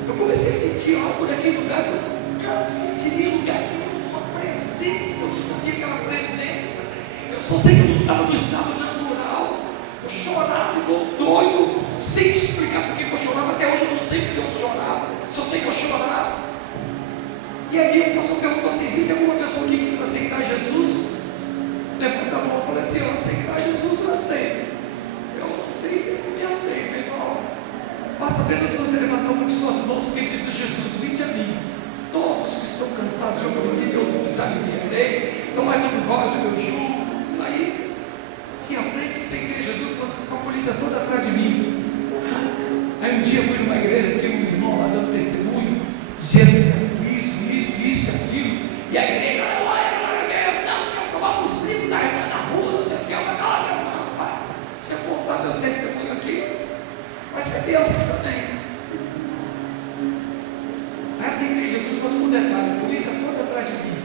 Eu comecei a sentir algo naquele lugar que eu nunca sentiria em lugar nenhum. Uma presença. Eu não sabia que era presença. Eu só sei que eu não estava no estado natural. Eu chorava igual um doido. Não sei te explicar por que eu chorava. Até hoje eu não sei porque eu chorava. Só sei que eu chorava. E aí o pastor perguntou assim: existe alguma pessoa aqui que quer aceitar Jesus? Levanta a mão. Eu falei assim: eu aceitar Jesus, eu aceito. Eu não sei se ele me aceita. Ele falou: basta apenas você levantar uma de suas mãos, porque disse Jesus: vinde a mim, todos que estão cansados de oprimidos, Deus vos aliviarei. Tomai sobre vós o meu jugo. Aí vim à frente sem crer Jesus, com a polícia toda atrás de mim. Aí um dia fui numa igreja, tinha um irmão lá dando testemunho, dizendo assim, isso, aquilo, e a igreja, não, tomava uns brincos na rua, não sei o que, se eu contar meu testemunho aqui, vai ser bênção também. Aí aceitei Jesus, mas um detalhe, a polícia toda atrás de mim.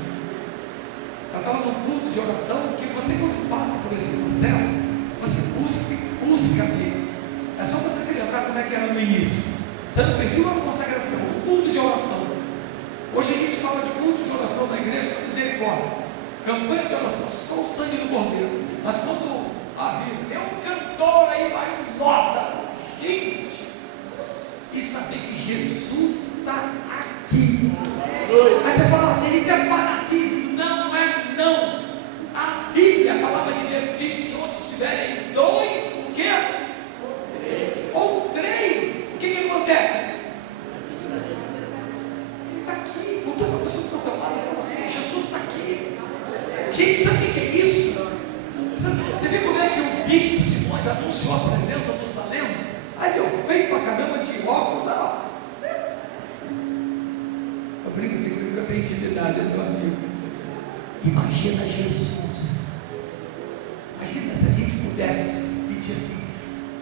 Eu estava num culto de oração, porque você quando passa por esse processo, você busca mesmo. É só você se lembrar como é que era no início. Você não pediu uma consagração, um culto de oração. Hoje a gente fala de culto de oração na igreja, só misericórdia. Campanha de oração, só o sangue do Cordeiro. Mas quando avisa, tem um cantor aí, vai lota, gente, e saber que Jesus está aqui. Aí você fala assim, isso é fanatismo. Não é não. A Bíblia, a palavra de Deus diz que onde estiverem dois, o quê? Ou três, o que acontece? Ele está aqui. Botou para a pessoa que está ao lado e fala assim: Jesus está aqui. Gente, sabe o que é isso? Você vê como é que o bispo Simões anunciou a presença do Salemo? Aí deu feio pra caramba de óculos. Eu brinco assim comigo que eu tenho intimidade, é meu amigo. Imagina Jesus. Imagina se a gente pudesse pedir assim.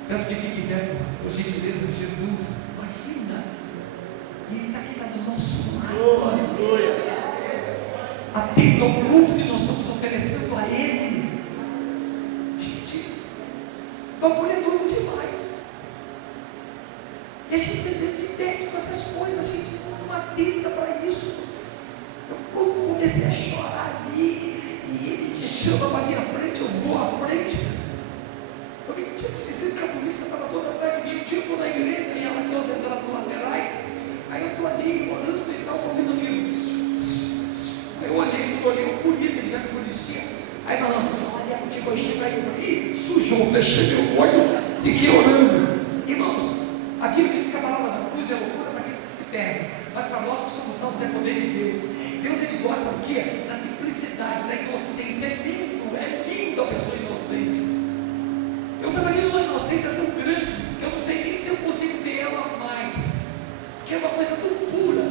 Peço que fique em pé, por gentileza, Jesus. Imagina. E Ele está aqui, está do nosso lado. Atento ao culto que nós estamos oferecendo a Ele. Gente, o bagulho é doido demais. E a gente às vezes se perde com essas coisas. A gente não atenta para isso. Eu, quando comecei a chorar ali, e Ele me chama para vir à frente, eu vou à frente. Eu me tinha esquecido que a polícia estava toda atrás de mim. Um dia eu estou na igreja e ela tinha as entradas laterais. Aí eu estou ali orando e tal, estou ouvindo aquilo. Aí eu olhei, quando olhei o polícia, ele já me conhecia. Aí falamos, olha contigo, aí chega aí. Eu falei, sujou, fechei meu olho, fiquei orando. Irmãos, a Bíblia diz que a palavra da cruz é loucura para aqueles que se perdem, mas para nós que somos salvos é poder de Deus. Deus, Ele gosta do quê? Da simplicidade, da inocência. É lindo a pessoa inocente. Eu estava ali numa inocência tão grande que eu não sei nem se eu consigo ter ela mais, porque é uma coisa tão pura.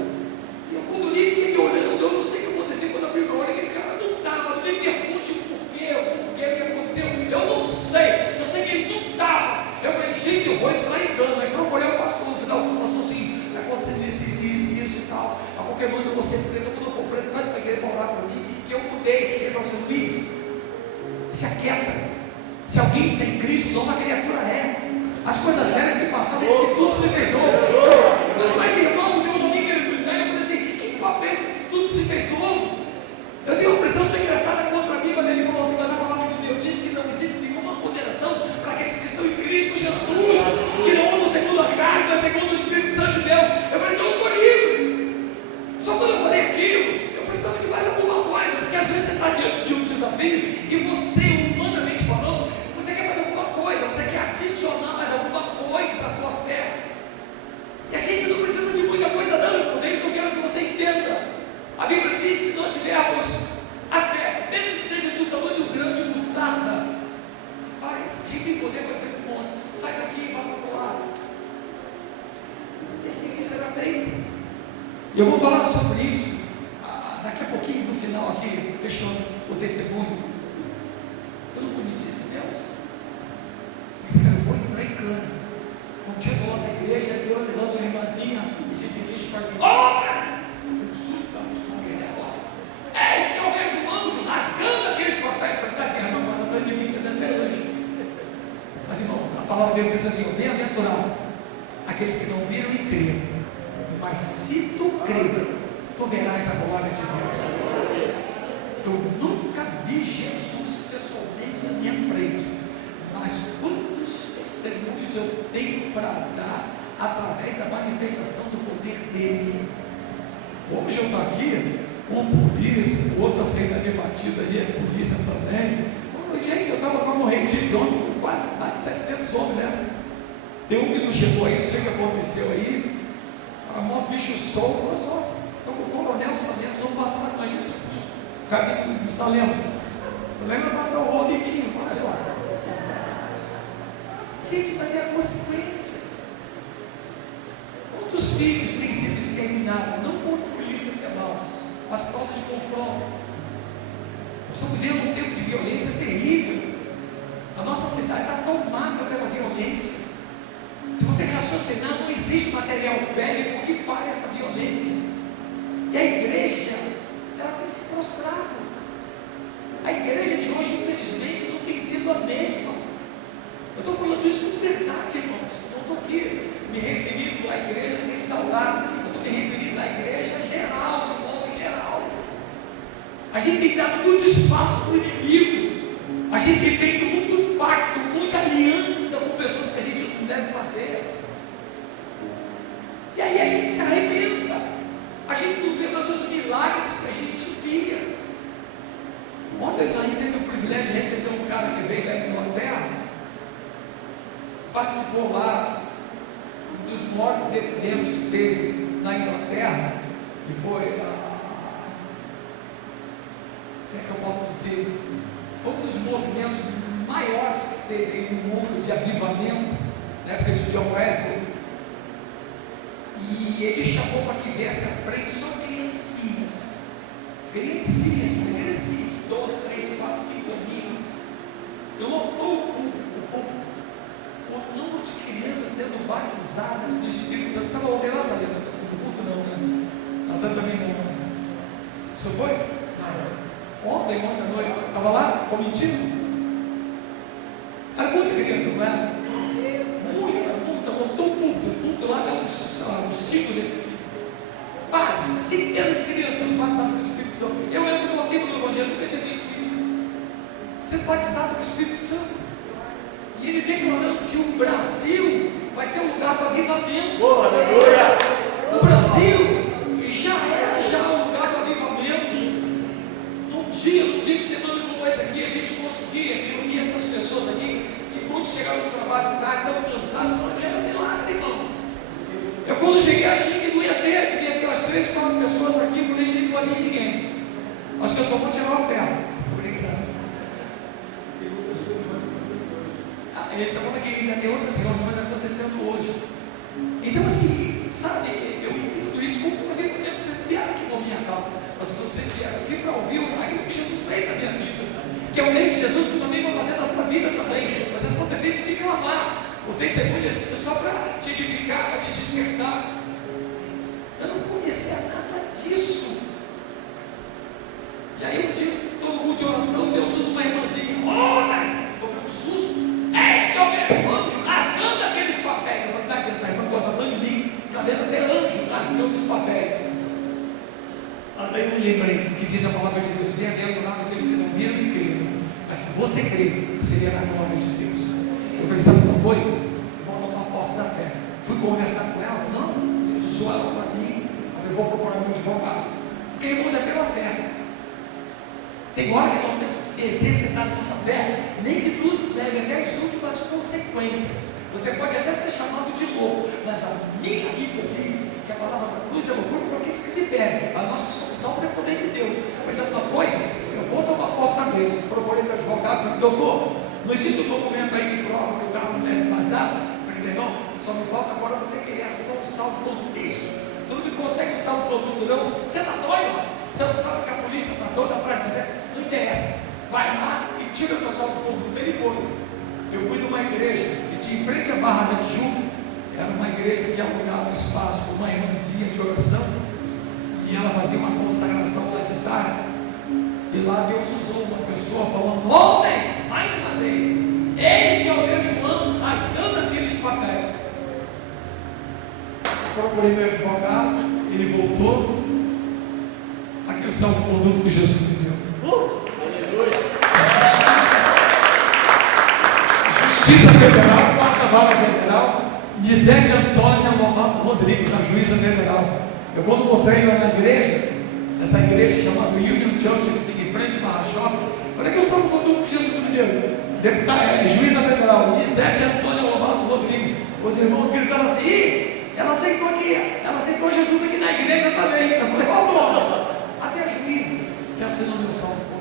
E eu, quando li, fiquei orando. Eu não sei o que aconteceu quando abri meu olho. Aquele cara não estava. Não me pergunte o porquê, o que aconteceu. Eu não sei. Só sei que ele não estava. Eu falei, gente, eu vou entrar em cana. Aí procurei o pastor. No final, o pastor assim, está acontecendo isso e tal. A qualquer momento eu vou ser preso. Quando eu for preso, vai para a igreja para orar para mim. Que eu mudei. Ele falou assim, Luiz, se aquieta. Se alguém está em Cristo, nova criatura é. As coisas velhas se passaram, diz que tudo se fez novo. Mas irmãos, eu não me quero brincar. Eu falei assim, que papo é esse que tudo se fez novo? Eu tenho uma pressão decretada contra mim, mas ele falou assim, mas a palavra de Deus diz que não existe nenhuma condenação para aqueles que estão em Cristo Jesus, que não andam segundo a carne, mas segundo o Espírito Santo de Deus. se nós tivermos a fé, mesmo que seja do tamanho do grão de mostarda, rapaz, a gente tem poder para dizer para o monte, sai daqui, vai para o lado. E assim será feito. Eu vou falar sobre isso daqui a pouquinho, no final aqui, fechando o testemunho. Eu não conheci esse Deus. Esse cara foi entrar em cana. Um dia eu lá na igreja, Deus levanta uma irmãzinha e se dirige para mim. Eu susto, não aquele negócio. É isso que eu vejo um anjo rasgando aqueles papéis para dar guerra, mas atrás de mim, dentro até anjo. Mas irmãos, a palavra de Deus diz assim: bem-aventurado aqueles que não viram e creram, mas se tu crer, tu verás a glória de Deus. Eu nunca vi Jesus pessoalmente na minha frente, mas quantos testemunhos eu tenho para dar através da manifestação do poder dele. Hoje eu estou aqui com polícia, outra saindo da minha batida ali, é polícia também. Gente, eu estava com uma rede de homem com quase mais de 700 homens, né? Tem um que não chegou aí, não sei o que aconteceu aí. A maior bicho solto, olha só. Estou com o coronel Salema, não passar, imagina se o caminho do Salema. O Salema passa o rodo em mim, olha só. Gente, mas é a consequência. Quantos filhos têm sido exterminados, não por polícia ser mal, mas por causa de confronto? Nós estamos vivendo um tempo de violência terrível. A nossa cidade está tomada pela violência. Se você raciocinar, não existe material bélico que pare essa violência. E a igreja, ela tem se prostrado. A igreja de hoje, infelizmente, não tem sido a mesma. Eu estou falando isso com verdade, irmãos. Eu não estou aqui me referindo à igreja restaurada. Eu estou me referindo à igreja geral, de modo geral. A gente tem dado muito espaço para o inimigo. A gente tem feito muito pacto, muita aliança com pessoas que a gente não deve fazer. E aí a gente se arrebenta. A gente não vê mais os milagres que a gente via. Ontem a gente teve o privilégio de receber um cara que veio da Inglaterra, participou lá dos maiores eventos que teve na Inglaterra, que foi como é que eu posso dizer? Foi um dos movimentos maiores que teve aí no mundo de avivamento, na época de John Wesley. E ele chamou para que viesse à frente só criancinhas, de 12, 3, 4, 5 aninhos. Eu lotou o número de crianças sendo batizadas no Espírito Santo. Você estava ontem lá, Salema? No culto não, né? Natan também não, né? Você foi? Não. Ontem à noite, você estava lá? Estou mentindo? Era muita criança, não era? Muita, lotou um culto lá, dá uns 5 desse. Várias, centenas de crianças batizadas no Espírito Santo. Eu lembro que eu aqui no Evangelho, nunca tinha visto isso. Ser batizado no Espírito Santo. E ele declarando que o Brasil vai ser um lugar para avivamento. Oh, aleluia! O Brasil já era um lugar para avivamento. Num dia de semana como esse aqui, a gente conseguia reunir essas pessoas aqui, que muitos chegaram no trabalho tarde, tão cansados, mas já era um milagre, irmãos. Eu quando cheguei achei que não ia ter, devia ter umas 3, 4 pessoas aqui, falei, gente, não havia ninguém. Acho que eu só vou tirar uma oferta. Estou brincando. Ele está falando que ainda tem outras reuniões acontecendo hoje. Então assim, sabe, eu entendo isso como um avivamento. Vocês vieram aqui por minha causa, mas vocês vieram aqui para ouvir aquilo que Jesus fez na minha vida, que é o meio de Jesus que eu também vou fazer na tua vida também. Você só depende de clamar. O testemunho é só para te edificar, para te despertar. Eu não conhecia nada disso. E aí um dia, todo mundo de oração, Deus usa uma irmãzinha. Tomei um susto. É que eu vejo anjo rasgando aqueles papéis. Eu falei, tá aqui, essa irmã gosta tanto de mim, está vendo até anjo rasgando os papéis. Mas aí eu me lembrei do que diz a palavra de Deus: bem-aventurado aqueles que não viram e creram, mas se você crer, você verá a glória de Deus. Eu falei, sabe uma coisa? Eu vou tomar posse da fé. Fui conversar com ela, não, ele usou ela para mim. Eu falei, vou procurar meu advogado. Porque, irmãos, é pela fé. Tem hora que nós temos que se exercitar nossa fé, nem que nos leve até as últimas consequências. Você pode até ser chamado de louco, mas a minha Bíblia diz que a palavra da cruz é loucura para aqueles que se perdem. Para nós que somos salvos é poder de Deus. Mas é uma coisa, eu vou tomar posse a Deus. Procurei meu advogado e falei, doutor, não existe um documento aí que prova que o carro não deve mais nada? Eu falei, meu irmão, só me falta agora você querer arrumar um salvo-conduto disso. Tu não consegue um salvo-conduto não? Você está doido? Você não sabe que a polícia está toda atrás de você? Não interessa. Vai lá e tira o teu salvo-conduto. Ele foi. Eu fui numa igreja que tinha em frente à Barra da Tijuca. Era uma igreja que alugava um espaço com uma irmãzinha de oração. E ela fazia uma consagração lá de tarde. E lá Deus usou uma pessoa falando, ontem, mais uma vez, eis que eu vejo João rasgando aqueles papéis. Eu procurei meu advogado, ele voltou. Aqui o salvo-conduto que Jesus me deu. Justiça Federal, quarta vara federal, Nizete Antônia Lobato Rodrigues, a juíza federal. Eu quando mostrei lá na igreja, essa igreja chamada Union Church, que fica em frente ao Barra Shopping, olha que o salvo-conduto que Jesus me deu. Juíza federal, Nizete Antônia Lobato Rodrigues. Os irmãos gritaram assim, ih, ela aceitou Jesus aqui na igreja também. Eu falei, ó, até a juíza que assinou meu salvo-conduto.